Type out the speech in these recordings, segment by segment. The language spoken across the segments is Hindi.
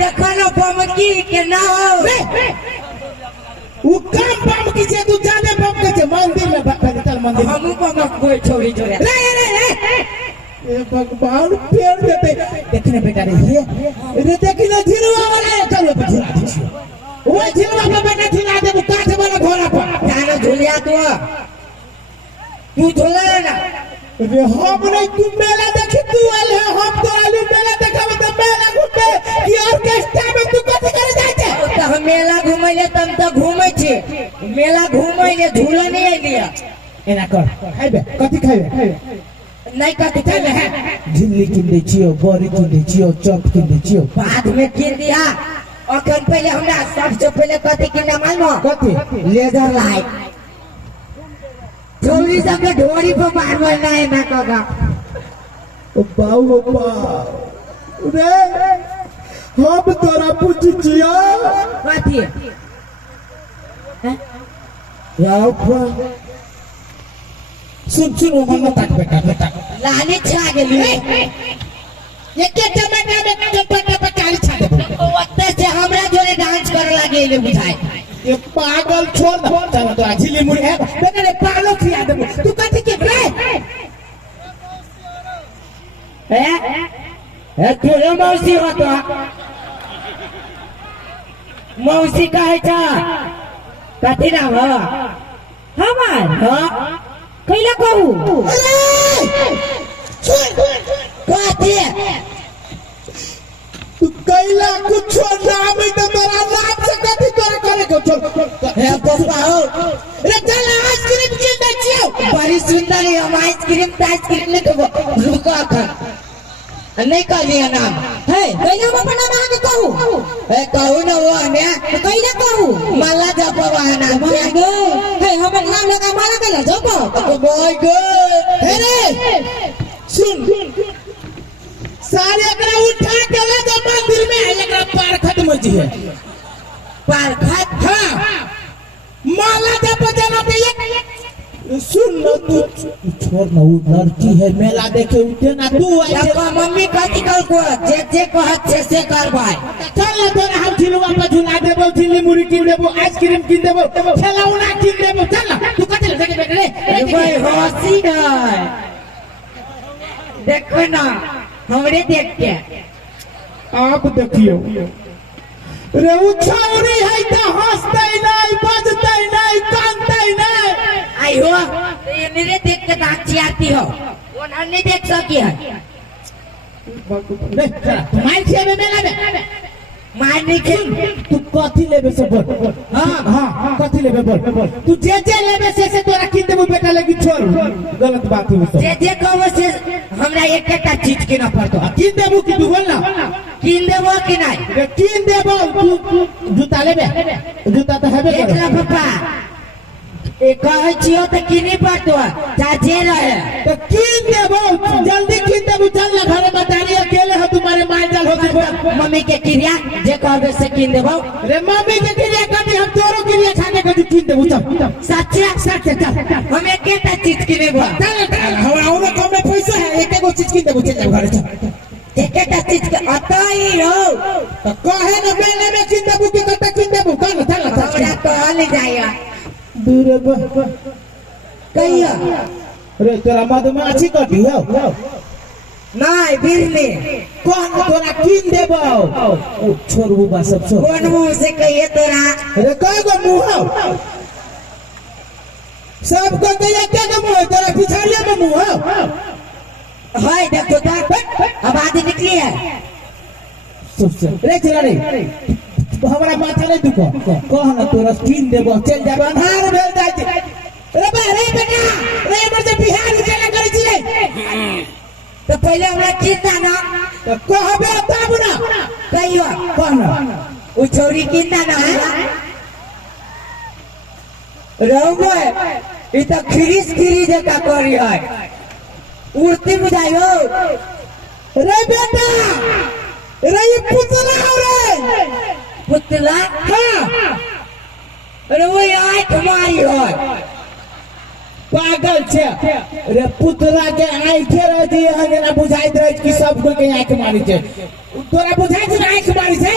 देखो ना बमकी के ना वो काम बम की से तू जाने बम के से मंदिर में चल मंदिर हम बम कोई छोड़ी जोरे ए भगवान पेड़ देते देखने बेटा रे ये देखिए झिलवा वाला है चलो पे झिला दीजिए वो झिलवा पे बेटा झिला दे काठ वाला घोड़ा पर जानो झुलिया तू झूला ना रे हम नहीं तू मेला देखी तू आले हम तो आलू मेला देखा तो मेला घूमे कि ऑर्केस्ट्रा में तू कथि करे जाय छे तो हम मेला घूमे ले तम तो घूमे छे मेला घूमे ले झूला नहीं आइलिया एना कर खाइबे कथि खाइबे नहीं कथि खाइबे झिल्ली किन दे छियो बड़ी किन दे छियो चॉप किन दे छियो बाद में किन दिया अखन पहले हमरा सबसे पहले कथि किन मालूम कथि लेजर लाइट चोरी सब के ढोरी पर मारवा ना है ना कगा ओ बाऊ रे हम तोरा पूछ छियो कथि हैं याओ सुन हम तक बेटा लाली छा गेली एके टमाटर में टमाटर पे काली छा दे ओते से हमरा जोरे डांस करे लागे ले बुझाए ये पागल छोड़ चल तो झिल्ली मुड़ी है बेटा रे पागल खिया दे तू कथि के रे ए तोरे मौसी हो तो मौसी कहे छ कथि ना हो हमार हो कैला कहू कथि तू कैला कुछ नाम है तो तोरा नाम से कथि तोरा करे को चल हे पप्पा हो रे चल आइसक्रीम किन दे छियो बड़ी सुंदर है हम आइसक्रीम ले तो रुका कर नहीं कर लिया नाम है कैला हम अपना नाम के कहू ए कहू ना वो ने कैला कहू माला जपवा नाम है हमर नाम लगा माला कैला जपो बोय गो हे रे सुन सारे एकरा उठा के ले जा मंदिर में एकरा पार खत्म जी है पार खत हां माला जप जना पे सुन न तू छोड़ ना वो लड़की है मेला देखे उठे ना तू जब मम्मी कथि कल को जे कहत छे से करबाई चल ना तोरा हम झिलवा पे झुला देबो झिल्ली मुड़ी किन देबो आइसक्रीम किन देबो खिलौना किन देबो चल ना तू कथि ले बेटे रे कोई हंसी है देखो ना हमरे देख के आप देखियो रे उ छौरी है त हंसतै नहीं बजतै नहीं कानतै नहीं आई हो ये मेरे देख के दांत आती हो वो नहीं देख सकी है रे चल मार छे मेला में मारने के तू कथि लेबे से बोल हां कथि लेबे बोल तू जे लेबे से तोरा किन देबो बेटा लगी छोड़ गलत बात है सब जे कहबो से हमरा एकटा चीज के ना पड़तो किन देबो कि तू बोल ना किन देबो कि नहीं रे किन देबो तू जूता लेबे जूता तो हेबे देख ला पापा ए कहे छियो त किनी पड़तो चाचे रहे तो किन देबो जल्दी किन देबो चल ना घरे में तारी अकेले हो तुम्हारे मार जाल हो मम्मी के क्रिया जे कहबे से किन देबो रे मम्मी के क्रिया कथि हम तोरो क्रिया खाने के किन देबो चल सच्चे चल हम एकटा चीज किनेबो चल हमरा ओने कम में पैसा है एकेगो चीज किन देबो चल घरे चल एकटा चीज के अतई हो तो कहे न मेले में किन देबो कि कत किन देबो चल हमरा कहल जाया दूर कहिया रे तोरा मधुमाछी कथि हो नहीं बिरनी कौन तोरा किन देबो ओ छोड़बू बा सब छोड़ कौन मुंह से कहिए तोरा रे कएगो मुंह हो सब को कहिए केगो मुंह तोरा पिछाड़िया में मुंह हो हाय देखो तो आवाज निकली है सब रे चला रे हमरा माथा नहीं दुखो कह ना तोरा किन देबो चल जाबो अंधार भेल जाय रे बा रे बेटा रे हमर से बिहार चला करै छी रे तो पहले हमरा किनता ना तो कहबे तब ना कहियो कह ना वो छोरी किनता ना रहो ये तो खिरी जका करी है उड़ती बुझाइयो रे बेटा रे ये पुतला हो रे पुतला हां अरे वो आंख मारी हो पागल छे रे पुतला के आंखे रह दिए हने ना बुझाइत रह कि सब कोई के आंख मारी छे तोरा बुझाइ छै आंख मारी छै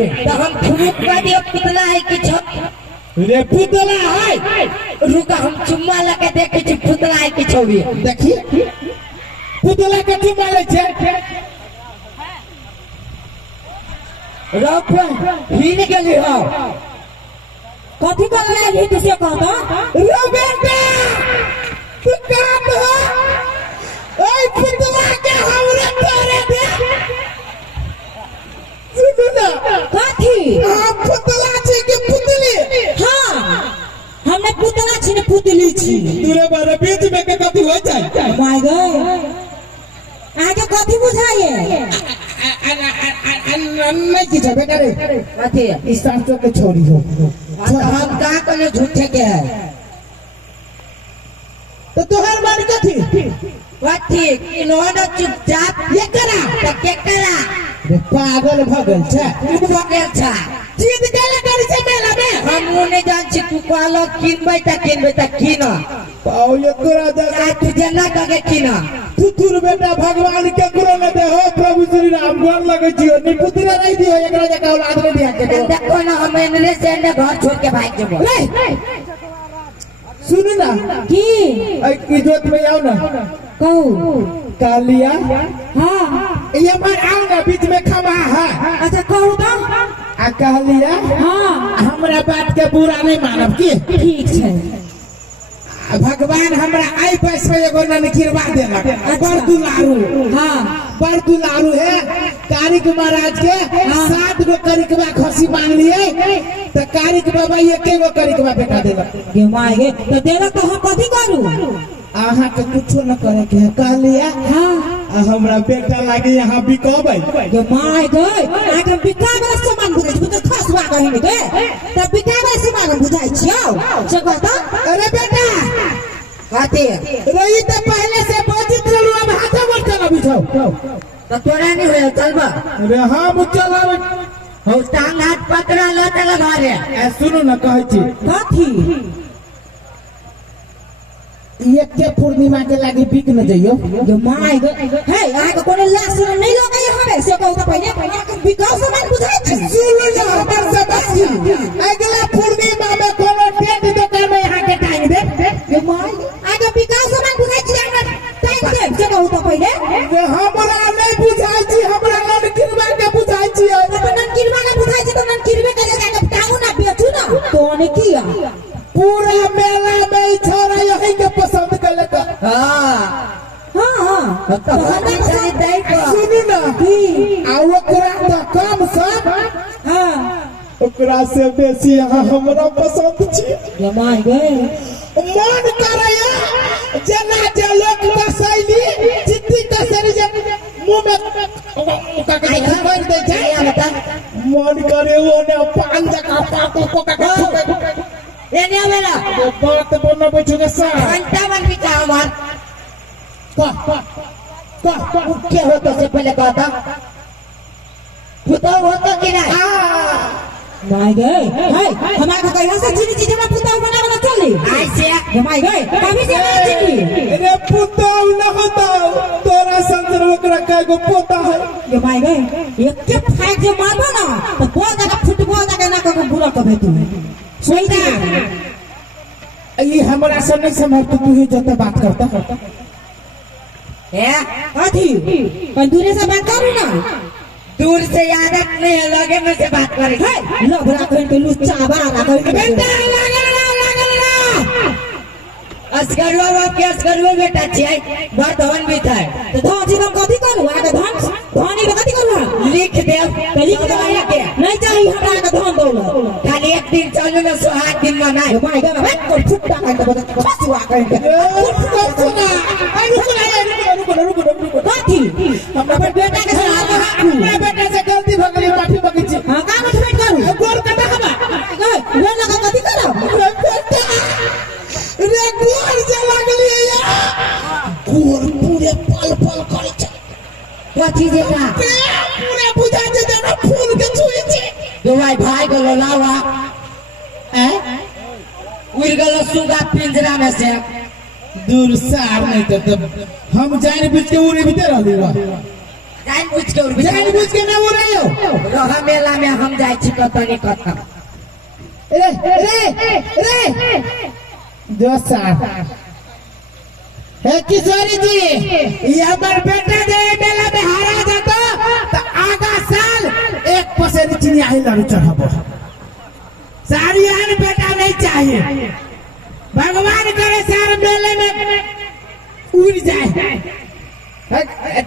नहीं तो हम फुरुक का दियो पुतला है कि रे पुतला है रुका हम चुम्मा लगे देखे छी पुतला है कि छौरी देखी पुतला के चुम्मा ले छे रफ हिल गेली हो कथी कर रहे हैं तुझे कहता रे बेटा तू काम हो ओए पुतला के हमरे तोरे दे सुन ना कथी आप पुतला छे के पुतली हाँ हमने पुतला छी ने पुतली छी तोरे बारे बीच में के कथी हो जाए माय गए आगे कथी बुझाइए नहीं की छे बेटा रे कथी इस सांसों के छोड़ी हो हम का करे झूठे के है तो तोहर मान कथी कथी इन्होंने चुपचाप ये करा तो के करा रे पागल भगल छे तू भगे छा जीत गेले करी से मेला में हम नहीं जान छी तू कहलो किनबै त किन पाओ ये तोरा जगह आ तुझे ना कहे किन तुतुर बेटा भगवान के गुरु न दे हो प्रभु श्री राम गोर लगे जियो नि पुतरा नहीं दियो एकरा जगह औलाद ने दिया के देखो ना हम इनले से ने घर छोड़ के भाग जेबो सुन ना की इज्जत में आओ ना कहू कालिया हाँ ये मर आओ ना बीच में खमा है अच्छा कहू तो आ कालिया हाँ हमरा बात के बुरा नहीं मानब की ठीक है भगवान हमरा आई पैस में एगो ननकिरवा देलक बड़ दुलारू हाँ बड़ दुलारू है कारिक महाराज के 7 गो करिकवा खसी मांग लिए तो कारिक बाबा एके गो करिकवा बेटा देलक ये माय गे तो देवा तो हम कथी करू आहा के कुछो न करे के कहलिया हाँ हमरा बेटा लागे यहाँ बिकबै ये माय गे आगे बिकाबे सामान बुझाइ छी तो खसवा कहि ने गे त बिकाबे सामान बुझाइ छियौ से कहता अरे बेटा कथी रही तो पहले से बचित रहलू अब हाथ में चला बिछो तो तोरा नहीं होय चलबा अरे हम चलावे हो टांग हाथ पकड़ा लो चल मारे सुनो न कहै छी कथी एक के पूर्णिमा के लागी बिक न जइयो ये माय गे हे आगे कोनो लाश नहीं लगे हवे से कहू तो पहले पहले बिकाऊ सामान बुझाइ छी सुनो न हमर से बसी अगला पूर्णिमा में कोनो डेट दुकान में यहाँ के टाइम दे ये माय आगे बिकाऊ सामान बुझाइ छी आगे टाइम दे से कहू तो पहले ये हमरा नहीं बुझाइ छी हमरा नन किरवा के बुझाइ छी तो नन किरवा के बुझाइ छी तो नन किरवे के जाके टांगू ना बेचू ना तो ने किया पूरा मेला में छोरा यही के पसंद कर का हां हाँ हाँ तो हम चली दई को सुनु ना की आ ओकरा तो कम सब हाँ ओकरा से बेसी यहाँ हमरा पसंद छी ये माय गे मन करैया जेना जे लोक बसैली चित्ती कसरी जे मुंह में का के कर दे छै बता मन करे वो ने पान जका पाको पोका के ये नहीं मेरा बात बोलना बचने सा घंटा बन बिचा हमार का क्या होता से पहले कहता पुता होता कि नहीं माय गे हे हमारे को यहाँ से चीनी चीज में पुता बना बना चली ऐसे ये माय गे कभी से नहीं चीनी रे पुता न होता तोरा संतर ओकरा का गो पोता है ये माय गे एक के फाइट जो मारबो ना तो बहुत ज्यादा फुटबॉल ज्यादा ना को बुरा कबे तू सही ना ये हमरा से नहीं समझ तू ही जते बात करता है कथी पर दूर से बात करू ना दूर से आदत नहीं है लगे में से बात करे हे लबरा कर के लुच्चा बारा कर के बेटा असगरवा बाप के असगरवा बेटा छियै वर्धवन भी था तो धन जी हम कथी करू आगे धनी के कथी करू लिख दे तो लिख दे नहीं चाहिए हमरा के धन दौलत खाली एक दिन चलो ना सुहाग दिन मनाए ये माय गे मैं को फुट्टा कर के फसवा कर के कथी हमरा बेटा के साथ अपना बेटा से गलती भ गेली माफी मांगे छी हां का मत भेट करू गोर कटा हबा गे वे लगा कथी करब रे गोर जे लागली या गोर पूरे पल पल करे छै कथी जेका पूरा बुझा जे जेना फूल के छुई छै जो भाई गलो लावा उड़ गलो सुगा पिंजरा में से दूर सार नहीं तो हम जान बीच के उड़ी बीते रहली बा जान बुझ के उड़ जानबूझ के ना उड़ायो रहा मेला में हम जाए छी कतनी कतन रे रे रे दोस्त हे किशोरी जी ये हमर बेटा जे मेला में हारा जातो तो आगा साल 1% चीनी आई लड़ू चढ़ाबो सारी आन बेटा नहीं चाहिए भगवान करे सारे मेले में उड़ जाए